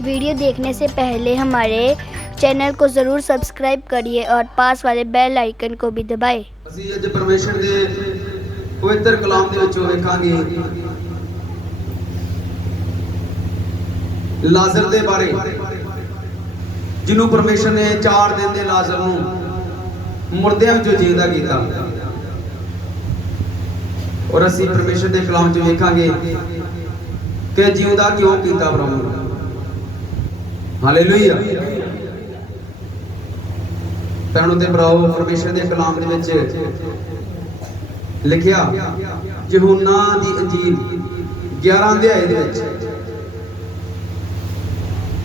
Video देखने से पहले हमारे चैनल को ज़रूर सब्सक्राइब करिए और पास वाले बेल आइकन को भी दबाएं। ਅਸੀਂ ਅੱਜ ਪਰਮੇਸ਼ਰ ਦੇ ਪਵਿੱਤਰ ਕਲਾਮ ਦੇ ਵਿੱਚੋਂ ਵੇਖਾਂਗੇ ਲਾਜ਼ਰ ਦੇ ਬਾਰੇ, ਜਿਹਨੂੰ ਪਰਮੇਸ਼ਰ ਨੇ 4 ਦਿਨ ਦੇ ਲਾਜ਼ਰ ਨੂੰ ਮੁਰਦਿਆਂ ਵਿੱਚੋਂ ਜਿੰਦਾ ਕੀਤਾ। ਔਰ ਅਸੀਂ ਪਰਮੇਸ਼ਰ ਦੇ ਕਲਾਮ 'ਚ ਵੇਖਾਂਗੇ ਕਿ ਜਿਉਂਦਾ ਕਿਉਂ ਕੀਤਾ ਪ੍ਰਭੂ ਨੇ। ਹਾਲੇਲੂਇਆ। ਭੈਣੋ ਤੇ ਭਰਾਓ, ਪਰਮੇਸ਼ਰ ਦੇ ਕਲਾਮ ਦੇ ਵਿੱਚ ਲਿਖਿਆ ਯਹੂਨਾ ਦੀ ਅੰਜੀਲ 11 ਅਧਿਆਏ ਦੇ ਵਿੱਚ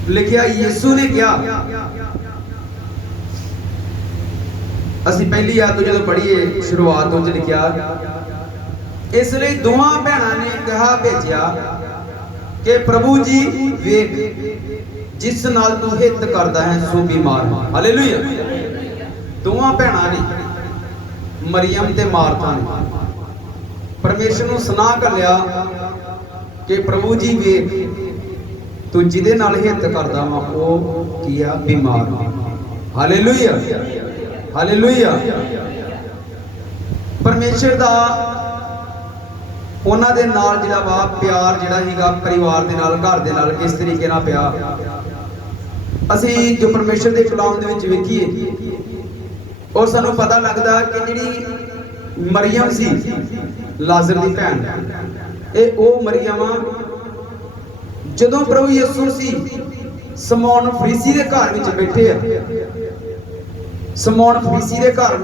ਲਿਖਿਆ, ਯਿਸੂ ਨੇ ਕਿਹਾ, ਅਸੀਂ ਪਹਿਲੀ ਆਇਤ ਜਦੋਂ ਪੜ੍ਹੀਏ ਸ਼ੁਰੂਆਤ ਤੋਂ ਲਿਖਿਆ, ਇਸ ਲਈ ਦੋਹਾਂ ਭੈਣਾਂ ਨੇ ਕਿਹਾ ਭੇਜਿਆ ਕਿ ਪ੍ਰਭੂ ਜੀ ਵੇਖ, ਜਿਸ ਨਾਲ ਤੂੰ ਹਿੱਤ ਕਰਦਾ ਹੈ ਸੋ ਬਿਮਾਰ ਹੈ। ਹਾਲੇਲੂਇਆ। ਦੋਹਾਂ ਭੈਣਾਂ ਨੇ, ਮਰੀਅਮ ਤੇ ਮਾਰਥਾ ਨੇ, ਪਰਮੇਸ਼ਰ ਨੂੰ ਸੁਨਾਹ ਕਰ ਲਿਆ ਕਿ ਪ੍ਰਭੂ ਜੀ ਵੇਖ, ਤੂੰ ਜਿਹਦੇ ਨਾਲ ਹਿੱਤ ਕਰਦਾ ਵਾ ਉਹ ਕੀ ਆ, ਬਿਮਾਰ ਹੈ। Hallelujah, hallelujah. ਪਰਮੇਸ਼ਰ ਦਾ ਉਹਨਾਂ ਦੇ ਨਾਲ ਜਿਹੜਾ ਵਾ ਪਿਆਰ ਜਿਹੜਾ ਸੀਗਾ ਪਰਿਵਾਰ ਦੇ ਨਾਲ, ਘਰ ਦੇ ਨਾਲ ਕਿਸ ਤਰੀਕੇ ਨਾਲ ਪਿਆ, ਅਸੀਂ ਜੋ ਪਰਮੇਸ਼ਰ ਦੇ ਕਲਾਮ ਦੇ ਵਿੱਚ ਵੇਖੀਏ ਔਰ ਸਾਨੂੰ ਪਤਾ ਲੱਗਦਾ ਕਿ ਜਿਹੜੀ ਮਰੀਅਮ ਸੀ ਲਾਜ਼ਰ ਦੀ ਭੈਣ, ਇਹ ਉਹ ਮਰੀਅਮ ਜਦੋਂ ਪ੍ਰਭੂ ਯਿਸੂ ਸੀ ਸਮੌਨ ਫਰੀਸੀ ਦੇ ਘਰ ਵਿੱਚ ਬੈਠੇ ਆ, ਸਮੌਨ ਫਰੀਸੀ ਦੇ ਘਰ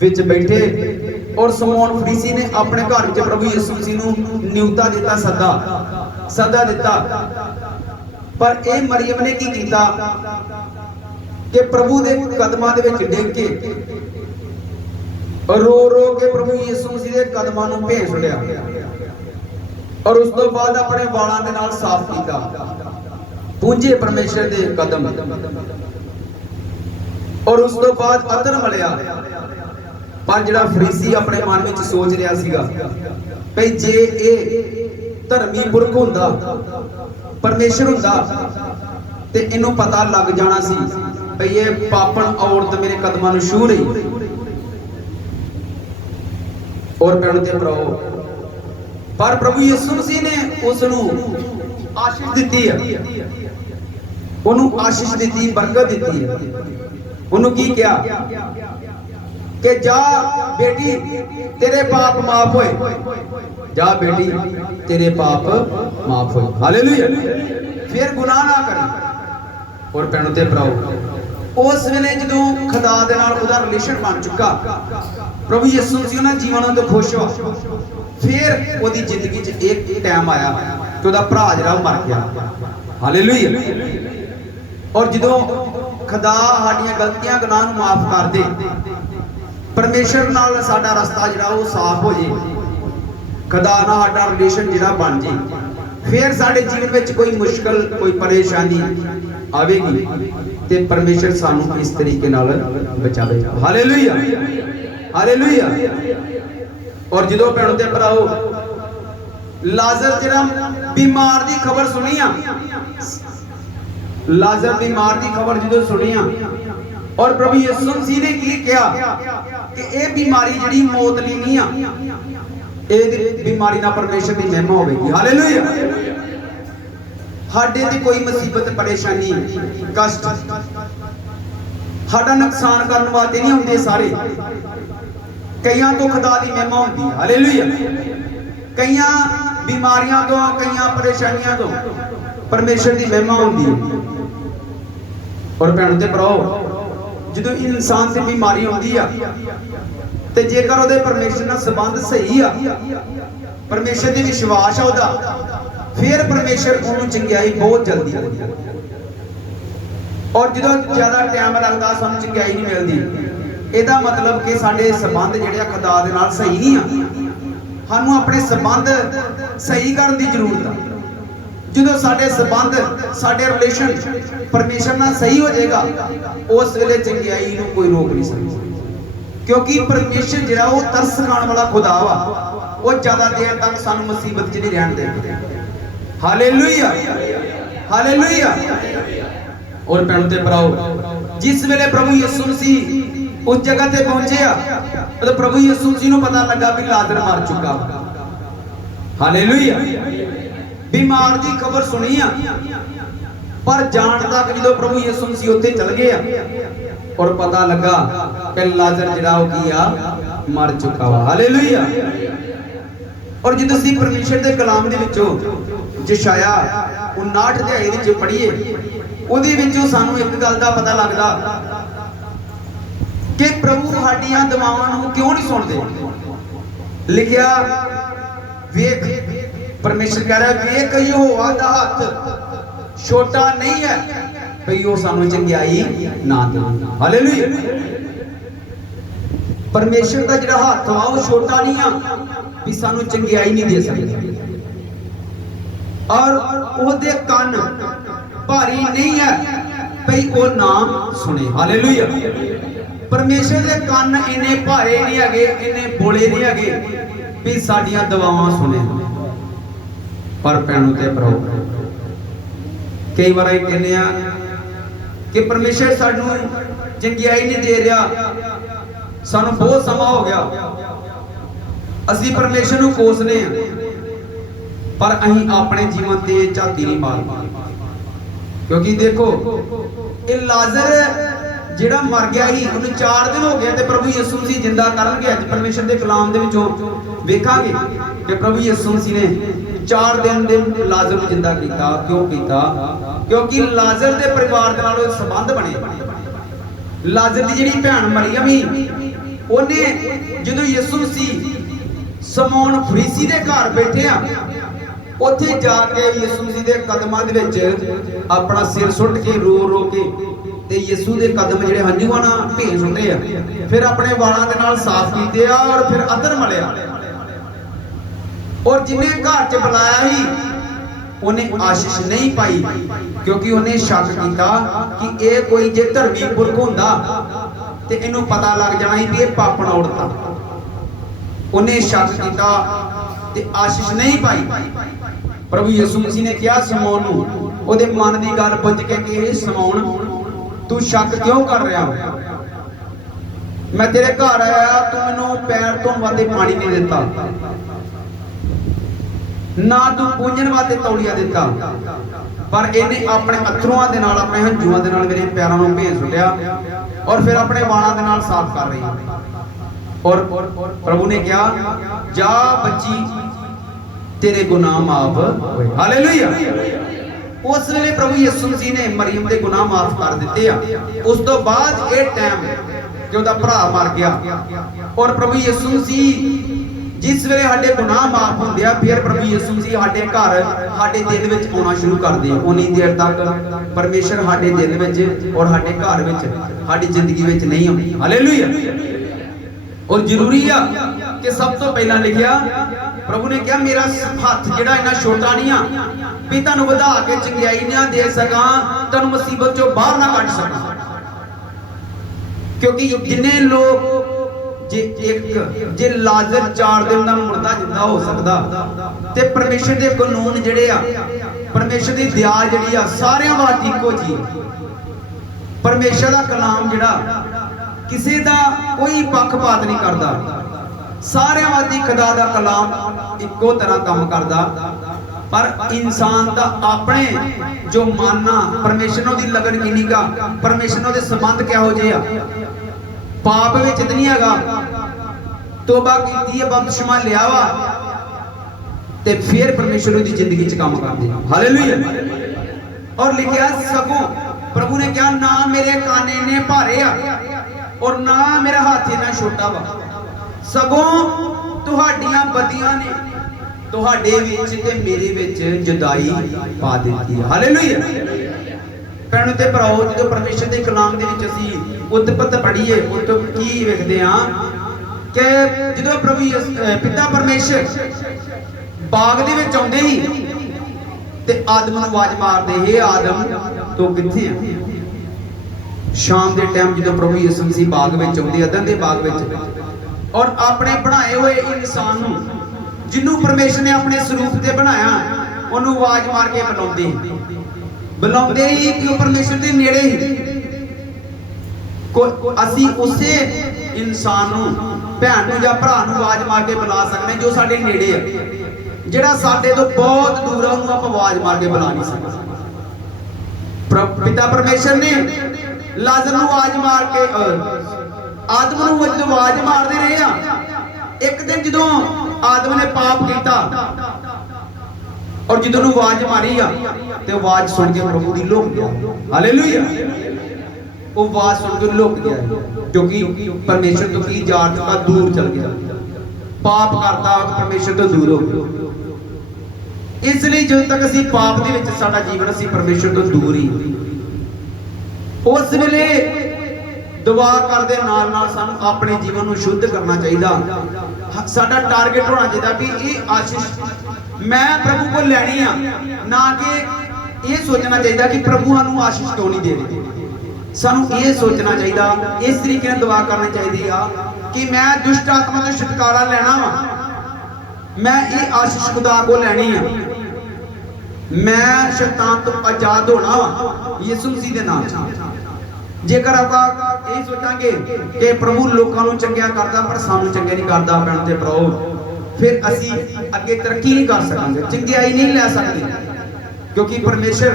ਵਿੱਚ ਬੈਠੇ ਔਰ ਸਮੌਨ ਫਰੀਸੀ ਨੇ ਆਪਣੇ ਘਰ ਵਿੱਚ ਪ੍ਰਭੂ ਯਿਸੂ ਮਸੀਹ ਨੂੰ ਨਿਯੁਤਾ ਦਿੱਤਾ, ਸੱਦਾ ਦਿੱਤਾ। ਪਰ ਇਹ ਮਰੀਅਮ ਨੇ ਕੀ ਕੀਤਾ ਕਿ ਪ੍ਰਭੂ ਦੇ ਕਦਮਾਂ ਦੇ ਵਿੱਚ ਡਿੱਗ ਕੇ ਰੋ ਰੋ ਕੇ ਪ੍ਰਭੂ ਯਿਸੂ ਮਸੀਹ ਦੇ ਕਦਮਾਂ ਨੂੰ ਭੇਜ ਛੱਡਿਆ ਔਰ ਉਸ ਤੋਂ ਬਾਅਦ ਆਪਣੇ ਵਾਲਾਂ ਦੇ ਨਾਲ ਸਾਫ਼ ਕੀਤਾ, ਪੂੰਝੇ ਪਰਮੇਸ਼ਰ ਦੇ ਕਦਮ, ਔਰ ਉਸ ਤੋਂ ਬਾਅਦ ਅਤਰ ਮਲਿਆ। ਪਰ ਜਿਹੜਾ ਫਰੀਸੀ ਆਪਣੇ ਮਨ ਵਿੱਚ ਸੋਚ ਰਿਹਾ ਸੀਗਾ ਭਈ ਜੇ ਇਹ ਧਰਮੀ ਪੁਰਖ ਹੁੰਦਾ, ਪਰਮੇਸ਼ਰ ਹੁੰਦਾ, ਤੇ ਇਹਨੂੰ ਪਤਾ ਲੱਗ ਜਾਣਾ ਸੀ ਭਈ ਇਹ ਪਾਪਣ ਔਰਤ ਮੇਰੇ ਕਦਮਾਂ ਨੂੰ ਛੂਹ ਰਹੀ। ਔਰ ਭੈਣੋ ਤੇ ਭਰਾਓ, ਪਰ ਪ੍ਰਭੂ ਯਿਸੂ ਮਸੀਹ ਨੇ ਉਸ ਨੂੰ ਆਸ਼ੀਸ਼ ਦਿੱਤੀ ਹੈ, ਉਹਨੂੰ ਆਸ਼ੀਸ਼ ਦਿੱਤੀ, ਬਰਕਤ ਦਿੱਤੀ ਹੈ। ਉਹਨੂੰ ਕੀ ਕਿਹਾ ਕਿ ਜਾ ਬੇਟੀ, ਤੇਰੇ ਪਾਪ ਮਾਫ ਹੋਏ, ਜਾ ਬੇਟੀ, ਤੇਰੇ ਪਾਪ ਮਾਫ ਹੋਏ। ਹਾਲੇਲੂਇਆ। ਫਿਰ ਗੁਨਾਹ ਨਾ ਕਰੀ। ਔਰ ਭੈਣੋ ਤੇ ਭਰਾਓ, ਉਸ ਵੇਲੇ ਜਦੋਂ ਖੁਦਾ ਦੇ ਨਾਲ ਉਹਦਾ ਰਿਲੇਸ਼ਨ ਬਣ ਚੁੱਕਾ, ਪ੍ਰਭੂ ਯਿਸੂ ਮਸੀਹ ਉਹਨਾਂ ਜੀਵਨਾਂ ਤੋਂ ਖੁਸ਼ ਹੋ, ਫਿਰ ਉਹਦੀ ਜ਼ਿੰਦਗੀ 'ਚ ਇੱਕ ਟਾਈਮ ਆਇਆ ਕਿ ਉਹਦਾ ਭਰਾ ਜਿਹੜਾ ਉਹ ਮਰ ਗਿਆ। ਹਾਲੇਲੂਇਆ। ਔਰ ਜਦੋਂ ਖੁਦਾ ਸਾਡੀਆਂ ਗਲਤੀਆਂ ਗੁਨਾਹ ਨੂੰ ਮਾਫ ਕਰ ਦੇ, ਪਰਮੇਸ਼ਰ ਨਾਲ ਸਾਡਾ ਰਸਤਾ ਜਿਹੜਾ ਉਹ ਸਾਫ਼ ਹੋ ਜੇ, ਖੁਦਾ ਨਾਲ ਸਾਡਾ ਰਿਲੇਸ਼ਨ ਜਿਹੜਾ ਬਣ ਜੇ, ਫਿਰ ਸਾਡੇ ਜੀਵਨ ਵਿੱਚ ਕੋਈ ਮੁਸ਼ਕਲ, ਕੋਈ ਪਰੇਸ਼ਾਨੀ ਆਵੇਗੀ ਤੇ ਪਰਮੇਸ਼ਰ ਸਾਨੂੰ ਇਸ ਤਰੀਕੇ ਨਾਲ ਬਚਾਵੇਗਾ। Hallelujah, hallelujah. ਔਰ ਜਦੋਂ ਭੈਣੋ ਤੇ ਭਰਾਓ, ਲਾਜ਼ਰ ਜਿਹੜਾ ਬਿਮਾਰ ਦੀ ਖਬਰ ਸੁਣੀ ਆ, ਲਾਜ਼ਰ ਬਿਮਾਰ ਦੀ ਖਬਰ ਜਦੋਂ ਸੁਣੀ ਆ, ਔਰ ਪ੍ਰਭੂ ਯਿਸੂ ਮਸੀਹ ਨੇ ਕੀ ਕਿਹਾ ਕਿ ਇਹ ਬਿਮਾਰੀ ਜਿਹੜੀ ਮੌਤ ਲਈ ਨਹੀਂ ਆ, ਇਹ ਬਿਮਾਰੀ ਨਾਲ ਪਰਮੇਸ਼ਰ ਦੀ ਮਹਿਮਾ ਹੋਵੇਗੀ। ਹਾਲੇਲੂਇਆ। ਸਾਡੇ ਤੇ ਕੋਈ ਮੁਸੀਬਤ, ਪਰੇਸ਼ਾਨੀ, ਕਸ਼ਟ ਸਾਡਾ ਨੁਕਸਾਨ ਕਰਨ ਵਾਸਤੇ ਨਹੀਂ ਹੁੰਦੇ ਸਾਰੇ, ਕਈਆਂ ਤੋਂ ਖੁਦਾ ਦੀ ਮਹਿਮਾ ਹੁੰਦੀ ਹੈ। ਹਾਲੇਲੂਇਆ। ਕਈਆਂ ਬਿਮਾਰੀਆਂ ਤੋਂ, ਕਈਆਂ ਪਰੇਸ਼ਾਨੀਆਂ ਤੋਂ ਪਰਮੇਸ਼ਰ ਦੀ ਮਹਿਮਾ ਹੁੰਦੀ ਹੈ। ਔਰ ਭੈਣੋ ਤੇ ਭਰਾਓ, ਜਦੋਂ ਇਨਸਾਨ ਤੇ ਬਿਮਾਰੀ ਹੁੰਦੀ ਆ ਤੇ ਜੇਕਰ ਉਹਦੇ ਪਰਮੇਸ਼ਰ ਨਾਲ ਸੰਬੰਧ ਸਹੀ ਆ, ਪਰਮੇਸ਼ਰ ਦੇ ਵਿਸ਼ਵਾਸ ਆ ਉਹਦਾ, ਫਿਰ ਪਰਮੇਸ਼ਰ ਉਹਨੂੰ ਚੰਗਿਆਈ ਬਹੁਤ ਜਲਦੀ ਦਿੰਦਾ। ਔਰ ਜਦੋਂ ਜ਼ਿਆਦਾ ਟਾਈਮ ਲੱਗਦਾ ਸਾਨੂੰ ਚੰਗਿਆਈ ਨਹੀਂ ਮਿਲਦੀ, ਇਹਦਾ ਮਤਲਬ ਕਿ ਸਾਡੇ ਸੰਬੰਧ ਜਿਹੜੇ ਆ ਖੁਦਾ ਦੇ ਨਾਲ ਸਹੀ ਨਹੀਂ ਆ। ਸਾਨੂੰ ਆਪਣੇ ਸੰਬੰਧ ਸਹੀ ਕਰਨ ਦੀ ਜ਼ਰੂਰਤ ਆ। ਜਦੋਂ ਸਾਡੇ ਸੰਬੰਧ, ਸਾਡੇ ਰਿਲੇਸ਼ਨ ਪਰਮੇਸ਼ਰ ਨਾਲ ਸਹੀ ਹੋ ਜਾਏਗਾ, ਉਸ ਵੇਲੇ ਚੰਗਿਆਈ ਨੂੰ ਕੋਈ ਰੋਕ ਨਹੀਂ ਸਕਦਾ, ਕਿਉਂਕਿ ਪਰਮੇਸ਼ਰ ਜਿਹੜਾ ਉਹ ਤਰਸ ਖਾਣ ਵਾਲਾ ਖੁਦਾ ਵਾ, ਉਹ ਜ਼ਿਆਦਾ ਦੇਰ ਤੱਕ ਸਾਨੂੰ ਮੁਸੀਬਤ 'ਚ ਨਹੀਂ ਰਹਿਣ ਦੇਗਾ। Hallelujah, hallelujah. और भैनों ते भराओ जिस वेले प्रभु यीशु मसीह उस जगह ते पहुंचे तो प्रभु यीशु मसीह नूं पता लगा भी लाजर मर चुका। हालेलुया। बीमार दी खबर सुनी पर जान तक जो प्रभु यीशु मसीह उत्थे चल गए और पता लगा कि लाजर जिहड़ा हो गया मर चुका वा। हालेलुया। और जो तुसीं परमेश्वर दे कलाम दे विचों यशाया 59 अध्याय विच पढ़ीए ਉਹਦੇ ਵਿੱਚੋਂ ਸਾਨੂੰ ਇੱਕ ਗੱਲ ਦਾ ਪਤਾ ਲੱਗਦਾ ਕਿ ਪ੍ਰਭੂ ਸਾਡੀਆਂ ਦੁਆਵਾਂ ਨੂੰ ਕਿਉਂ ਨਹੀਂ ਸੁਣਦੇ। ਲਿਖਿਆ ਵੇਖ ਪਰਮੇਸ਼ਰ ਕਹ ਰਿਹਾ ਵੇਖ ਯਹੋਵਾ ਦਾ ਹੱਥ ਛੋਟਾ ਨਹੀਂ ਹੈ ਭਈ ਉਹ ਸਾਨੂੰ ਚੰਗਿਆਈ ਨਾ ਦੇਵੇ। ਹਾਲੇਲੂਇਆ। ਪਰਮੇਸ਼ਰ ਦਾ ਜਿਹੜਾ ਹੱਥ ਆ ਉਹ ਛੋਟਾ ਨਹੀਂ ਆ ਵੀ ਸਾਨੂੰ ਚੰਗਿਆਈ ਨਹੀਂ ਦੇ ਸਕਦਾ। ਔਰ ਉਹਦੇ ਕੰਨ भारी नहीं है भई वो ना सुने। हालेलुया। परमेश्वर दे कान इन्ने भारे नहीं हैगे इन्ने बोले नहीं हैगे भी साडियां दुआवां सुने। पर भैनों ते भराओ कई बार कहने कि परमेश्वर सानू चंगियाई नहीं दे रहा सानू बहुत समा हो गया असीं परमेश्वर नूं कोसने पर अहीं अपने जीवन ते झाती नहीं मारदे। क्योंकि देखो ये लाजर जेड़ा मर गया ही उन्हें 4 दिन हो गए थे प्रभु यीशु मसीह जिंदा करनगे। अज परमेश्वर के कलाम दे विचों वेखांगे कि प्रभु यीशु मसीह ने 4 दिन लाजर को जिंदा किया। क्यों किया? क्योंकि लाजर के परिवार दे नाल संबंध बने। लाजर की जिहड़ी भैन मरियम ही उन्हें जदों यीशु मसीह शमौन फरीसी के घर बैठे उत्थे जाके यीशु मसीह के कदमां दे विच अपना सिर सुट के रो रो के ते यीशु के कदम जिहड़े हंझूआं नाल भेज सुटे फिर अपने वालां दे नाल साफ कीते और फिर अतर मलिया। और जिन्हें घर च बुलाया ही उन्हें आशीष नहीं पाई क्योंकि उन्हें शक किया कि यह कोई जे धर्मी पुरख हुंदा ते इहनूं पता लग जाना ही कि यह पापण औरत। उन्हें शक किया ते आशीष नहीं पाई। प्रभु यीशु मसीह ने कहा शमौन नूं ओहदे मन की गल पुछ के कि शमौन तू शक क्यों कर रहा? मैं तेरे घर आया तू मैनूं पैर धोने वास्ते पानी नहीं दिता ना तू पूंजण वास्ते तौलिया दिता पर इन्हें अपने अथरुआं दे नाल अपने हंझूआं दे नाल मेरे पैरां नूं भेज सुटिया और फिर अपने वालां दे नाल साफ कर रही। और प्रभु ने कहा जा बच्ची तेरे गुनाह माफ होए। हालेलुया। उस वेले प्रभु यीशु मसीह ने मरियम के गुनाह माफ कर दिते। उस तो बाद ये टाइम कि उसका भरा मर गया और प्रभु यीशु मसीह जिस वेले साडे गुनाह माफ होंदे आ फिर प्रभु यीशु मसीह साडे घर साडे दिल विच आउणा शुरू कर दे। उन्नी देर तक परमेश्वर साडे दिल विच और साडे घर विच साडी जिंदगी विच नहीं आउंदी। हालेलुया। और जरूरी है कि सब तो पहला लिखिया प्रभु ने कहा मेरा हाथ जिहड़ा इन्ना छोटा नहीं आ भी तुहानूं वधा के चंगियाई ना दे सका तुहानूं मुसीबत चों बाहर ना कढ सका। क्योंकि जिन्ने लोग जे लाजर 4 दिन दा मुर्दा जिंदा हो सकदा ते परमेश्वर दे कानून जिहड़े आ परमेश्वर दी दया जिहड़ी आ सारियां वास्ते इक्को जी। परमेश्वर दा कलाम जिहड़ा किसी दा कोई पक्षपात नहीं करता सारियां वास्ते खुदा दा कलाम इक्को तरह काम करदा। पर इंसान दा अपने जो मानना परमेश्वर दी लगन किन्नी का परमेश्वर दे संबंध किहो जे आ पाप विच नहीं हैगा तौबा कीती है बपतिस्मा लिया वा ते फिर परमेश्वर दी जिंदगी च काम करदे। हालेलुया। और लिखिया सगों प्रभु ने कहा ना मेरे कान इन्ने भारे आ और ना मेरा हाथ इन्ना छोटा वा सगों तुहाडियां बदियां ने तुहाडे विच ते मेरे विच जुदाई पा दित्ती। हालेलुया। भैणों ते भराओ जो परमेश्वर के कलाम दे विच असीं उत्पत पढ़ीए उत की वेखदे हां कि जो प्रभु पिता परमेश्वर बाग दे विच आउंदे ही ते आदम नूं आवाज मारदे हे आदम तू कित्थे है। शाम के टाइम जो प्रभु यीशु मसीह बाग में आउंदे अदन दे बाग में और अपने बनाए हुए इंसान नूं जिन्हों परमेश्वर ने अपने स्वरूप से बनाया उन्होंने आवाज मार के बुलाते बुलाते ही कि परमेश्वर के नेड़े ही असी उसे इंसान भैन या भरा आवाज मार के बुला सकते जो साडे नेड़े है, जिहड़ा साडे तो बहुत दूर है उन्होंने आपां आवाज मार के बुला नहीं सकते। पिता परमेश्वर ने लाजर नूं आवाज मार के आदम नूं जो आवाज मारदे रहे आ, एक दिन जदों आदम ने पाप किया और जदों आवाज मारी आ ते आवाज सुन के प्रभु दी लुक गया। हालेलुया, वो आवाज सुन के लुक गया क्योंकि परमेश्वर तो की जा चुका, दूर चल गया, पाप करता परमेश्वर तो दूर हो गया। इसलिए जब तक असी पाप दे विच साडा जीवन असी परमेश्वर तो दूर ही। उस वेले दुआ करदे नाल नाल सानू अपने जीवन को शुद्ध करना चाहिए। साडा टारगेट होना चाहिए भी ये आशीष मैं प्रभु को लैनी आ, ना कि ये सोचना चाहिए कि प्रभु सानू आशीष क्यों नहीं दे रहे। सानू ये सोचना चाहिए, इस तरीके से दुआ करनी चाहिए कि मैं दुष्ट आत्मा तो छुटकारा लेना वा, मैं ये आशीष खुदा को लैनी है, मैं शैतान तो आजाद होना वा यीशु मसीह के नाम। जेकर ਆਪਾਂ ਇਹ ਸੋਚਾਂਗੇ ਕਿ ਪ੍ਰਭੂ ਲੋਕਾਂ ਨੂੰ ਚੰਗਿਆ ਕਰਦਾ ਪਰ ਸਾਨੂੰ ਚੰਗੇ ਨਹੀਂ ਕਰਦਾ ਭੈਣ ਤੇ ਭਰਾਓ, ਫਿਰ ਅਸੀਂ ਅੱਗੇ ਤਰੱਕੀ ਨਹੀਂ ਕਰ ਸਕਾਂਗੇ, ਚੰਗਿਆਈ ਨਹੀਂ ਲੈ ਸਕਦੇ। ਕਿਉਂਕਿ ਪਰਮੇਸ਼ਰ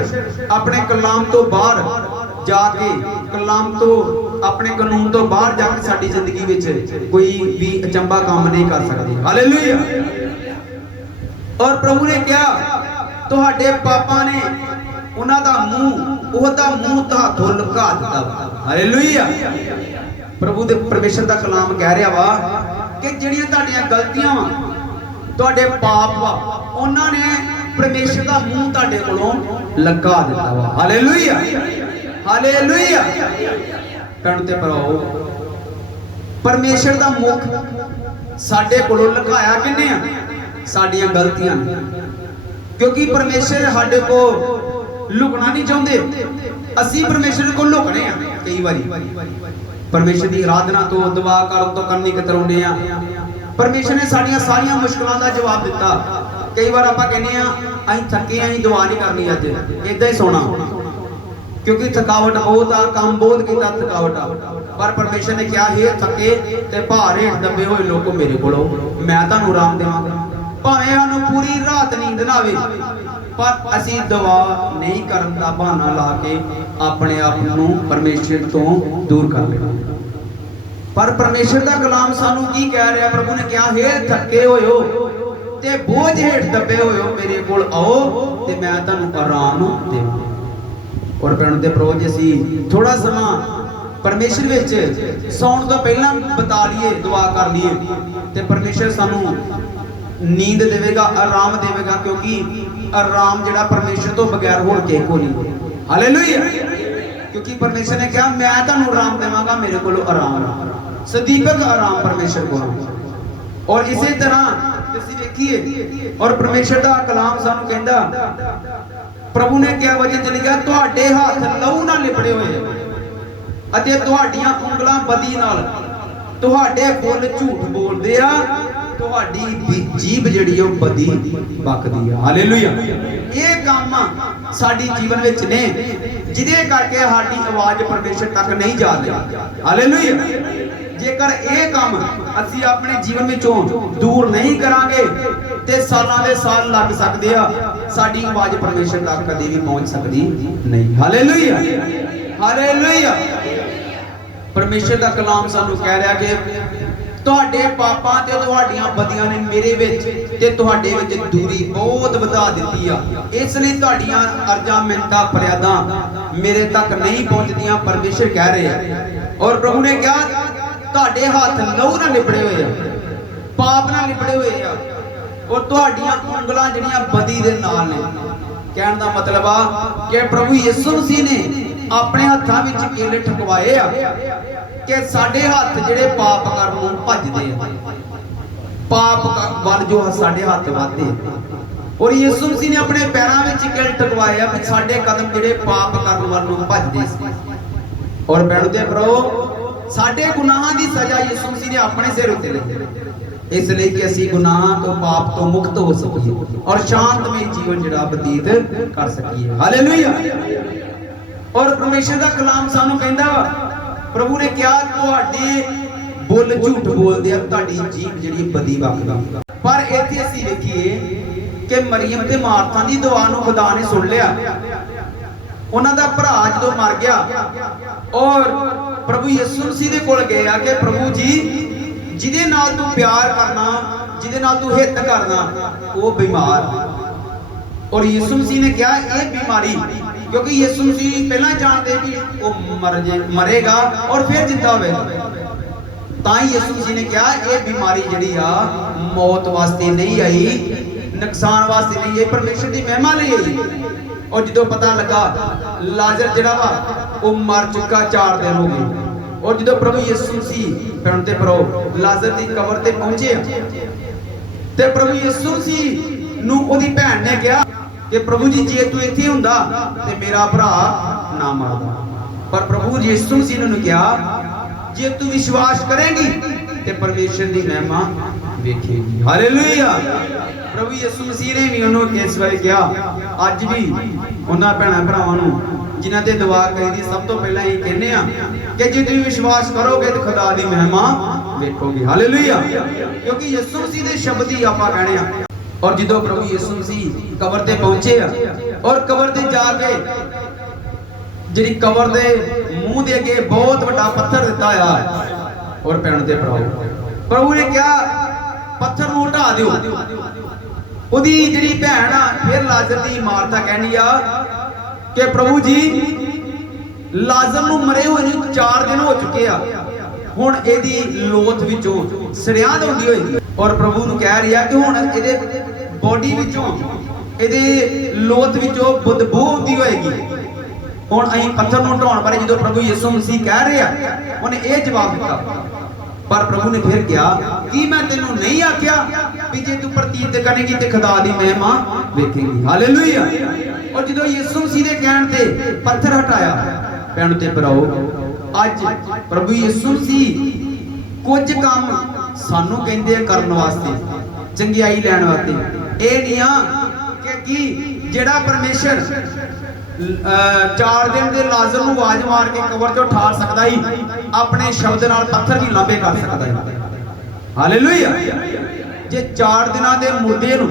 ਆਪਣੇ ਕਲਾਮ ਤੋਂ ਬਾਹਰ ਜਾ ਕੇ, ਕਲਾਮ ਤੋਂ ਆਪਣੇ ਕਾਨੂੰਨ ਤੋਂ ਬਾਹਰ ਜਾ ਕੇ ਸਾਡੀ ਜ਼ਿੰਦਗੀ ਵਿੱਚ ਕੋਈ ਵੀ ਅਚੰਭਾ ਕੰਮ ਨਹੀਂ ਕਰ ਸਕਦੇ। ਹਾਲੇਲੂਇਆ। ਔਰ ਪ੍ਰਭੂ ਨੇ ਕਿਹਾ ਤੁਹਾਡੇ ਪਾਪਾਂ ਨੇ ਉਹਨਾਂ ਦਾ ਮੂੰਹ ਹੱਥੋਂ ਲੁਕਾ ਦਿੱਤਾ। ਹਾਲੇਲੂਇਆ। ਪ੍ਰਭੂ ਦੇ ਪਰਮੇਸ਼ਰ ਦਾ ਕਲਾਮ ਕਹਿ ਰਿਹਾ ਵਾ ਕਿ ਜਿਹੜੀਆਂ ਤੁਹਾਡੀਆਂ ਗਲਤੀਆਂ ਵਾ, ਤੁਹਾਡੇ ਪਾਪ ਵਾ, ਉਹਨਾਂ ਨੇ ਪਰਮੇਸ਼ਰ ਦਾ ਮੂੰਹ ਤੁਹਾਡੇ ਕੋਲੋਂ ਲੁਕਾ ਦਿੱਤਾ ਵਾ। Hallelujah, hallelujah. ਭੈਣ ਤੇ ਭਰਾਓ, ਪਰਮੇਸ਼ਰ ਦਾ ਮੁਖ ਸਾਡੇ ਕੋਲੋਂ ਲੁਕਾਇਆ ਕਿੰਨੇ ਆ? ਸਾਡੀਆਂ ਗਲਤੀਆਂ ਨੇ। ਕਿਉਂਕਿ ਪਰਮੇਸ਼ਰ ਸਾਡੇ ਕੋ ਲੁਕਣਾ ਨਹੀਂ ਚਾਹੁੰਦੇ, ਅਸੀਂ ਪਰਮੇਸ਼ਰ ਕੋਲ ਲੁਕਣੇ ਆ। ਕਈ ਵਾਰੀ ਪਰਮੇਸ਼ਰ ਦੀ ਆਰਾਧਨਾ ਤੋਂ, ਦੁਆ ਕਰਨ ਤੋਂ ਕੰਨੀ ਕਤਰਾਉਂਦੇ ਆ। ਪਰਮੇਸ਼ਰ ਨੇ ਸਾਡੀਆਂ ਸਾਰੀਆਂ ਮੁਸ਼ਕਲਾਂ ਦਾ ਜਵਾਬ ਦਿੱਤਾ। ਕਈ ਵਾਰ ਆਪਾਂ ਕਹਿੰਦੇ ਆ ਅਸੀਂ ਥੱਕੇ ਆਂ, ਅਸੀਂ ਦੁਆ ਨਹੀਂ ਕਰਨੀ ਅੱਜ, ਇਦਾਂ ਹੀ ਸੋਣਾ, ਕਿਉਂਕਿ ਥਕਾਵਟ ਬਹੁਤ ਆ, ਕੰਮ ਬਹੁਤ ਕੀਤਾ, ਥਕਾਵਟ ਆ। ਪਰ ਪਰਮੇਸ਼ਰ ਨੇ ਕਿਹਾ ਹੈ ਥੱਕੇ ਤੇ ਭਾਰ ਹੇਠ ਦੱਬੇ ਹੋਏ ਲੋਕੋ ਮੇਰੇ ਕੋਲੋਂ ਮੈਂ ਤੁਹਾਨੂੰ ਆਰਾਮ ਦੇਵਾਂਗਾ। ਭਾਵੇਂ ਸਾਨੂੰ ਪੂਰੀ ਰਾਤ ਨੀਂਦ ਨਾ ਆਵੇ, पर असी दुआ नहीं करन दा बहाना ला के अपने आप नूं परमेश्वर तो दूर कर लेना। पर परमेश्वर दा कलाम सानू की कह रहा? प्रभु ने कहा हे थके होयो ते बोझ हेठ दबे होयो मेरे कोल आओ ते मैं तुहानू आराम देवांगा। और भैण ते भरा जी असी थोड़ा समा परमेश्वर विच सौण तो पहला बिता लीए, दुआ कर लीए ते परमेश्वर सानू नींद देवेगा, आराम देवेगा। क्योंकि आराम जिहड़ा परमेश्वर तो बगैर होर किसे को नहीं। हालेलुया। क्योंकि परमेश्वर ने कहा मैं तुहानू आराम देवांगा, मेरे कोलों आराम, सदीपक आराम परमेश्वर को। और इसी तरह असीं देखिए और परमेश्वर दा कलाम सानू कहंदा, प्रभु ने क्या वचन च लिखिआ तुहाडे हत्थ लहू नाल लिपड़े होए अते तुहाडीआं उंगलां बदी नाल, तुहाडे फुੱਲ झूठ बोलदे आ, ਤੁਹਾਡੀ ਜੀਭ ਜਿਹੜੀ ਉਹ ਬਦੀ ਬਕਦੀ ਆ। ਹਾਲੇਲੂਇਆ। ਇਹ ਕੰਮ ਸਾਡੀ ਜੀਵਨ ਵਿੱਚ ਨੇ ਜਿਹਦੇ ਕਰਕੇ ਸਾਡੀ ਆਵਾਜ਼ ਪਰਮੇਸ਼ਰ ਤੱਕ ਨਹੀਂ ਜਾ ਰਹੀ। ਹਾਲੇਲੂਇਆ। ਜੇਕਰ ਇਹ ਕੰਮ ਅਸੀਂ ਆਪਣੇ ਜੀਵਨ ਵਿੱਚੋਂ ਦੂਰ ਨਹੀਂ ਕਰਾਂਗੇ ਤੇ ਸਾਲਾਂ ਦੇ ਸਾਲ ਲੱਗ ਸਕਦੇ ਆ, ਸਾਡੀ ਆਵਾਜ਼ ਪਰਮੇਸ਼ਰ ਤੱਕ ਕਦੇ ਵੀ ਪਹੁੰਚ ਸਕਦੀ ਨਹੀਂ। Hallelujah, hallelujah. ਪਰਮੇਸ਼ਰ ਦਾ ਕਲਾਮ ਸਾਨੂੰ ਕਹਿ ਰਿਹਾ ਕਿ ਤੁਹਾਡੇ ਪਾਪਾਂ ਤੇ ਤੁਹਾਡੀਆਂ ਬਦੀਆਂ ਨੇ ਮੇਰੇ ਵਿੱਚ ਤੇ ਤੁਹਾਡੇ ਵਿੱਚ ਦੂਰੀ ਬਹੁਤ ਵਧਾ ਦਿੱਤੀ ਆ। ਇਸ ਲਈ ਤੁਹਾਡੀਆਂ ਅਰਜ਼ਾਂ ਮਿੰਤਾਂ ਫਰਿਆਦਾਂ ਮੇਰੇ ਤੱਕ ਨਹੀਂ ਪਹੁੰਚਦੀਆਂ, ਪਰਮੇਸ਼ਰ ਕਹਿ ਰਹੇ ਆ। ਔਰ ਪ੍ਰਭੂ ਨੇ ਕਿਹਾ ਤੁਹਾਡੇ ਹੱਥ ਲਹੂ ਨਾਲ ਲਿਪੜੇ ਹੋਏ ਆ, ਪਾਪ ਨਾਲ ਲਿਪੜੇ ਹੋਏ ਆ, ਔਰ ਤੁਹਾਡੀਆਂ ਉਂਗਲਾਂ ਜਿਹੜੀਆਂ ਬਦੀ ਦੇ ਨਾਲ ਨੇ। ਕਹਿਣ ਦਾ ਮਤਲਬ ਆ ਕਿ ਪ੍ਰਭੂ ਯਿਸੂ ਮਸੀਹ ਨੇ ਆਪਣੇ ਹੱਥਾਂ ਵਿੱਚ ਕੇਲੇ ਠਕਵਾਏ ਆ कि साडे हाथ जिहड़े पाप करन नूं भजदे आ, पाप वल जो साडे हाथ वधदे। और यीशु मसीह ने अपने पैरां विच किल टकवाए आ कि साडे कदम जिहड़े पाप करन वल नूं भजदे सी। और भैण ते भराओ साडे गुनाहां दी सज़ा यीशु मसीह ने अपने सिर उत्ते लई। इसलिए कि असी गुनाह तो पाप तो मुक्त हो सकीए और शांतमय जीवन जिहड़ा बतीत कर सकीए। हालेलुया। और परमेश्वर का कलाम सानू कहंदा प्रभु ने कहा तुहाडे बुल झूठ बोलदे आ, तुहाडी जीभ जिहड़ी बदी वगदी। पर इत्थे असीं देखीए कि मरियम ते मार्था दी दुआ नूं खुदा ने सुन लिया। उन्हां दा भरा जदों मर गया और प्रभु यीशु मसीह दे कोल गए आ कि प्रभु जी जिहदे नाल तू प्यार करना, जिहदे नाल तू हित करना, वो बीमार। और यीशु मसीह ने कहा यह बीमारी, क्योंकि यीशु मसीह पहला जानते कि वो मरेगा और फिर जिंदा होगा, तां यीशु मसीह ने कहा यह बीमारी जिहड़ी आ मौत वास्ते नहीं आई, नुकसान वास्ते नहीं आई, परमेश्वर की महिमा लई आई। और जो पता लगा लाजर जिहड़ा वा वो मर चुका 4 दिन हो गए, और जो प्रभु यीशु मसीह पहुंचते परो लाजर की कबर ते पहुंचे ते प्रभु यीशु मसीह नूं ओदी भैन ने कहा कि प्रभु जी जे तू इत्थे हुंदा ते मेरा भरा ना मरदा। पर प्रभु यीशु मसीह ने कहा जे तू विश्वास करेंगी ते परमेश्वर की महिमा वेखेगी। हालेलुया। प्रभु यीशु मसीह ने भी उन्होंने इस बारे कहा अज भी उन्होंने भैन भरावां नूं जिन्हां ते दुआ करी सब तो पहला ये कहने कि जे तुम विश्वास करोगे तो खुदा दी महिमा देखोगे। हालेलुया। क्योंकि यीशु मसीह दे शब्द ही आपां कहने आ। और जो प्रभु यीशु मसीह कबर ते पहुंचे और कबर ते जाके जिहड़ी कबर दे मुंह दे अगे बहुत बड़ा पत्थर दिता आ और पैण ते प्रभु ने कहा पत्थर नूं हटा दिओ। ओदी जिहड़ी भैन आ फिर लाजर दी मारता कहनी आ कि प्रभु जी लाजर नूं मरे हुए 4 दिन हो चुके आ, हुण इहदी लोथ विचों सड़ियां आउंदी होई। और प्रभु नूं कह रही है कि हुण इहदे बॉडी विचों इहदे लोथ विचों बदबू आउंदी होएगी। हुण असीं पत्थर नूं हटाउण बारे जदों प्रभु यीशु मसीह कह रहे आ उहने इह जवाब दिता। पर प्रभु ने फिर कहा कि मैं तेनू नहीं आख्या कि जे तू प्रतीत करेगी ते खुदा दी महिमा वेखेगी। हालेलुया। और जो यीशु मसीह दे कहण ते पत्थर हटाया भैण ते भराओ अज प्रभु यीशु मसीह कुछ काम सानू कहंदे करन वास्ते, चंगियाई लैण वास्ते। ए नहीं आ कि जेड़ा परमेश्वर 4 दिन दे लाजर नूं आवाज मार के कबर चों उठा सकदा ही, अपने शब्द नाल पत्थर भी लांबे कर सकदा है। हालेलुया। जे 4 दिनां दे मुर्दे नूं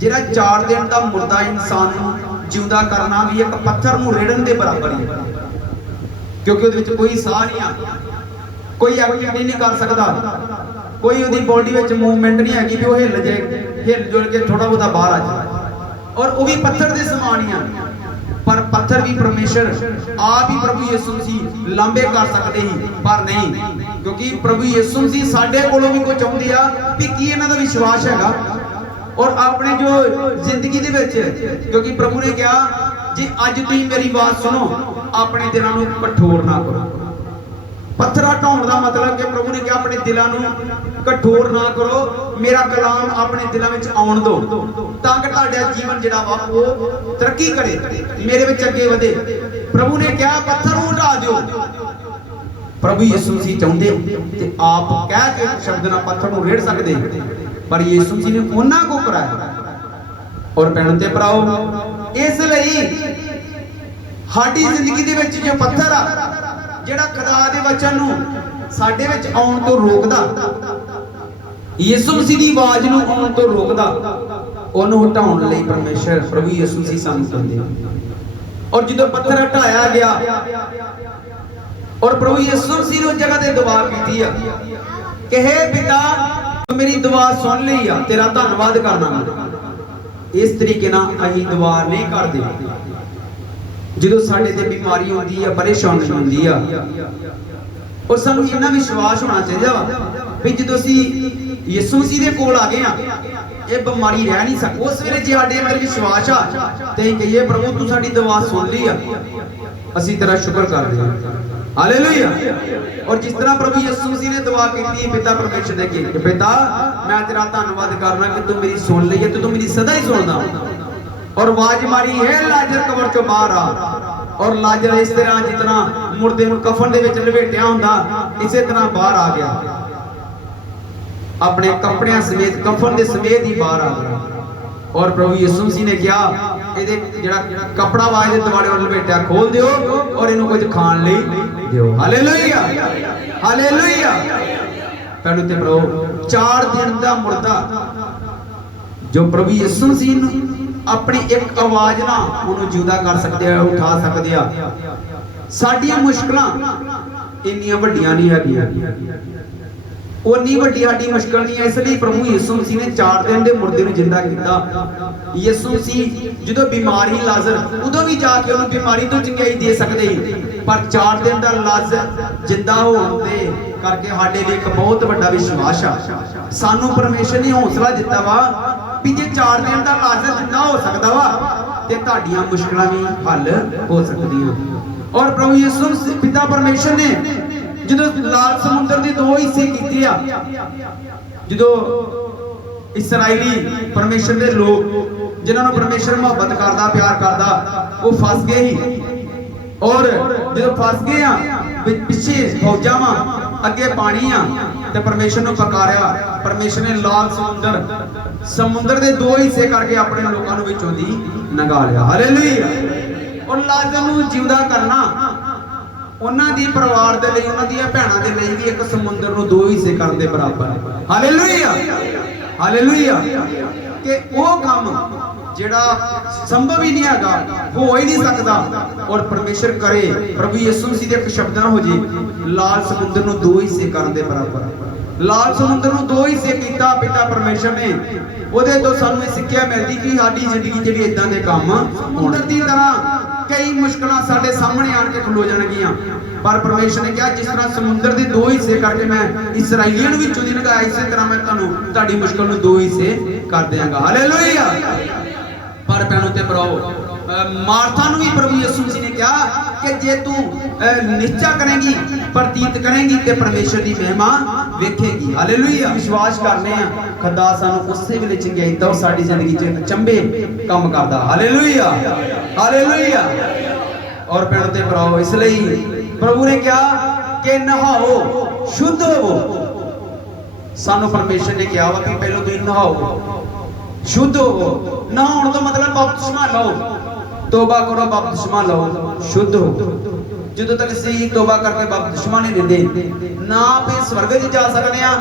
जेड़ा 4 दिन दा मुर्दा इंसान नूं जिंदा करना भी एक पत्थर नूं रेड़न दे बराबर ही, क्योंकि उहदे विच कोई साह नहीं आ, कोई एक्टिविटी नहीं कर सकता, कोई उहदी बॉडी विच मूवमेंट नहीं हैगी कि वो हिल जाए, हिल जुल के थोड़ा बहुता बाहर आ जाए। और वो भी पत्थर दे समान ही आ। पर पत्थर भी परमेश्वर आप ही प्रभु यीशु मसीह लांबे कर सकते ही, पर नहीं, क्योंकि प्रभु यीशु मसीह साडे कोलों भी कुछ चाहुंदे आ कि की इन्हां दा विश्वास हैगा। और अपने जो जिंदगी दे विच, क्योंकि प्रभु ने कहा जे अज तुसीं मेरी बात सुनो अपने दिलां नूं कठोर ना करो। पत्थर हटाउण दा मतलब कि प्रभु ने कहा अपने दिलां नूं कठोर ना करो, मेरा कलाम अपने दिलां विच आउण दो ताकि तुहाडा जीवन जिहड़ा वा वो तरक्की करे, मेरे विच अगे वधे। प्रभु ने कहा पत्थर नूं हटा दिओ। प्रभु यीशु मसीह चाहुंदे ते आप कह के शब्द नाल पत्थर नूं रेड़ सकदे, पर यीशु मसीह ने उन्हां को कराया। और भैण ते भराओ इसलिए साडी जिंदगी दे विच जो पत्थर आ जेड़ा खुदा दे वचन नूं साडे विच आउण तो रोकदा, यीशु मसीह दी आवाज नूं आउण तो रोकदा, ओनू हटाउण लई परमेश्वर प्रभु यीशु मसीह सानू कहंदे। और जदों पत्थर हटाया गया और प्रभु यीशु मसीह ने उस जगह ते दुआ कीती आ कि हे पिता तू मेरी दुआ सुन लई आ, तेरा धन्नवाद करना। इस तरीके नाल असीं दुआ नहीं करदे जो साडे ते बीमारी होंदी है, परेशानी होंदी है। और सानू इन्ना विश्वास होना चाहिए भी जो असीं यीशु मसीह दे कोल आ गए हां ये बीमारी रह नहीं सकती। उस वेले जे साडे अंदर विश्वास आ ते कहिए प्रभु तू साडी दुआ सुन ली आ, असीं तेरा शुक्र करदे हां। हालेलुया। और जिस तरह प्रभु यीशु मसीह ने दुआ की पिता परमेश्वर दे कि पिता मैं तेरा धन्नवाद करना कि तू मेरी सुन ली है, तू मेरी सदा ही सुनदा। और आवाज मारी है लाजर कबर चों बाहर आ। और लाजर इस तरह जितना मुर्दे नूं कफन दे विच लपेटिया हुंदा इसे तरह बाहर आ गया। अपने कपड़ियां समेत कफन के समेत ही बाहर आ गया। और प्रभु यीशु मसीह ने कहा ਇਹਦੇ ਜਿਹੜਾ ਕਪੜਾ ਵਾਜ ਦੇ ਦਿਵਾਲੇ ਵੱਲ ਲਪੇਟਿਆ ਖੋਲ ਦਿਓ ਔਰ ਇਹਨੂੰ ਕੁਝ ਖਾਣ ਲਈ ਦਿਓ। Hallelujah hallelujah. ਭੈਣੋ ਤੇ ਭਰਾਓ 4 ਦਿਨ ਦਾ ਮੁਰਦਾ ਜੋ ਪ੍ਰਭੂ ਯਿਸੂ ਮਸੀਹ ਨੂੰ ਆਪਣੀ ਇੱਕ ਆਵਾਜ਼ ਨਾਲ ਉਹਨੂੰ ਜਿਉਂਦਾ ਕਰ ਸਕਦੇ ਆ, ਉਠਾ ਸਕਦੇ ਆ। ਸਾਡੀਆਂ ਮੁਸ਼ਕਲਾਂ ਇੰਨੀਆਂ ਵੱਡੀਆਂ ਨਹੀਂ ਹੈਗੀਆਂ, उन्नी वड्डी साडी मुश्किल नहीं है। इसलिए प्रभु यीशु मसीह ने 4 दिन के मुर्दे को जिंदा किया। यीशु मसीह जो बीमार ही लाजर उदों भी जाके उन्हें बीमारी तो चंगाई दे सकते ही, पर 4 दिन का लाजर जिंदा होने करके साडे लिए एक बहुत बड़ा विश्वास आ। सानू परमेश्वर ने हौसला दिता वा भी जे 4 दिन का लाजर जिंदा हो सकता वा ते तुहाडियां मुश्किलां भी हल हो सकदियां। और प्रभु यीशु पिता परमेश्वर ने जो लाल समुद्र के 2 हिस्से किए आ, जो इसराइली परमेश्वर के लोग जिन्होंने परमेश्वर मोहब्बत करता प्यार करता वो फस गए ही। और जो फस गए पिछे फौजा वा अगे पानी आ ते परमेश्वर ने पकारिया। परमेश्वर ने लाल समुद्र के 2 हिस्से करके अपने लोगों विचों दी नंगा लिया। हालेलुया। और लाजर नूं जिंदा करना उन्हां दी परिवार दे लई उन्हां दी भैणां दे लई भी एक समुद्र नूं 2 हिस्से करन दे बराबर है। Hallelujah hallelujah. कि वो काम जेड़ा संभव ही नहीं हैगा, हो ही नहीं सकता, और परमेश्वर करे प्रभु यीशु मसीह दे एक शब्द ना हो जी लाल समुद्र नूं 2 हिस्से करन दे बराबर। लाल समुद्र नूं 2 हिस्से कीता पिता परमेश्वर ने। ਉਹਦੇ ਤੋਂ ਸਾਨੂੰ ਇਹ ਸਿੱਖਿਆ ਮਿਲਦੀ ਕਿ ਸਾਡੀ ਜ਼ਿੰਦਗੀ ਜਿਹੜੀ ਇਦਾਂ ਦੇ ਕੰਮ ਸमुद्र ਦੀ ਤਰ੍ਹਾਂ ਕਈ ਮੁਸ਼ਕਲਾਂ ਸਾਡੇ ਸਾਹਮਣੇ ਆਣ ਕੇ ਖਲੋ ਜਾਣਗੀਆਂ, ਪਰ ਪਰਮੇਸ਼ਰ ਨੇ ਕਿਹਾ ਜਿਸ ਤਰ੍ਹਾਂ ਸਮੁੰਦਰ ਦੇ 2 ਹਿੱਸੇ ਕਰਕੇ ਮੈਂ ਇਸਰਾਈਲੀਆਂ ਨੂੰ ਵਿੱਚੋਂ ਦੀ ਲਗਾਇਆ, ਇਸੇ ਤਰ੍ਹਾਂ ਮੈਂ ਤੁਹਾਨੂੰ ਤੁਹਾਡੀ ਮੁਸ਼ਕਲ ਨੂੰ 2 ਹਿੱਸੇ ਕਰ ਦਿਆਂਗਾ। ਹਾਲੇਲੂਇਆ। पर भैनों ते भराओ मार्था नूं भी प्रभु यीशु मसीह ने कहा कि जे तू निश्चय करेंगी प्रतीत करेंगी ते परमेश्वर की महिमा वेखेगी। हालेलुया। विश्वास करने हैं खुदा सानू उसे वेले चंगाई तो साडी जिंदगी च चंबे काम करदा। Hallelujah hallelujah. और भैनों ते भराओ इसलिए प्रभु ने कहा कि नहाओ शुद्ध होवो। सानू परमेश्वर ने कहा वा कि पहले तुसीं नहाओ शुद्ध हो। नहाउण तो मतलब बपतिस्मा लो, तौबा करो बपतिस्मा लो, शुद्ध हो। जो तक असीं तौबा करके बपतिस्मा नहीं लेंदे ना फिर स्वर्ग च जा सकते हैं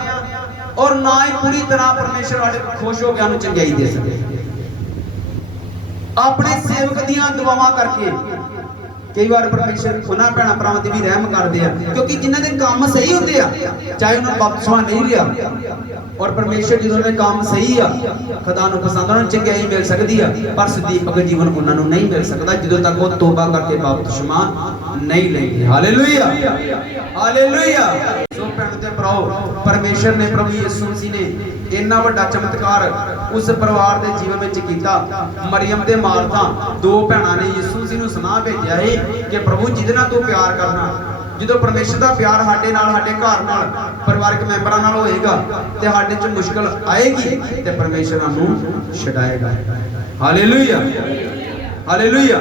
और ना ही पूरी तरह परमेश्वर वाले खुश हो के हमें चंगाई दे सकते। अपने सेवक दियां दुआवां करके कई बार परमेश्वर उन्हां भैणां भरावां ते भी रहम करदे आ, क्योंकि जिन्हां दे काम सही हुंदे आ चाहे उन्हां बपतिस्मा नहीं लिया, और परमेश्वर जिन्हां दे काम सही आ खुदा नूं पसंद उन्हां नूं चंगाई मिल सकदी आ, पर सदीक जीवन उन्हां नूं नहीं मिल सकदा जदों तक वो तौबा करके बपतिस्मा नहीं लेंगे। Hallelujah hallelujah. सो भैणों ते भराओ परमेश्वर ने प्रभु यीशु मसीह ने इन्ना बड़ा चमत्कार उस परिवार के जीवन में किया। मरियम दे मार्था 2 भैणां ने यीशु मसीह नूं सुना भेजिया है कि प्रभु जिहदे नाल तू प्यार करना, जो परमेश्वर का प्यार साडे नाल साडे घर नाल परिवारक मैंबरां नाल होएगा ते साडे च मुश्किल आएगी ते परमेश्वर सानूं छडाएगा। Hallelujah hallelujah.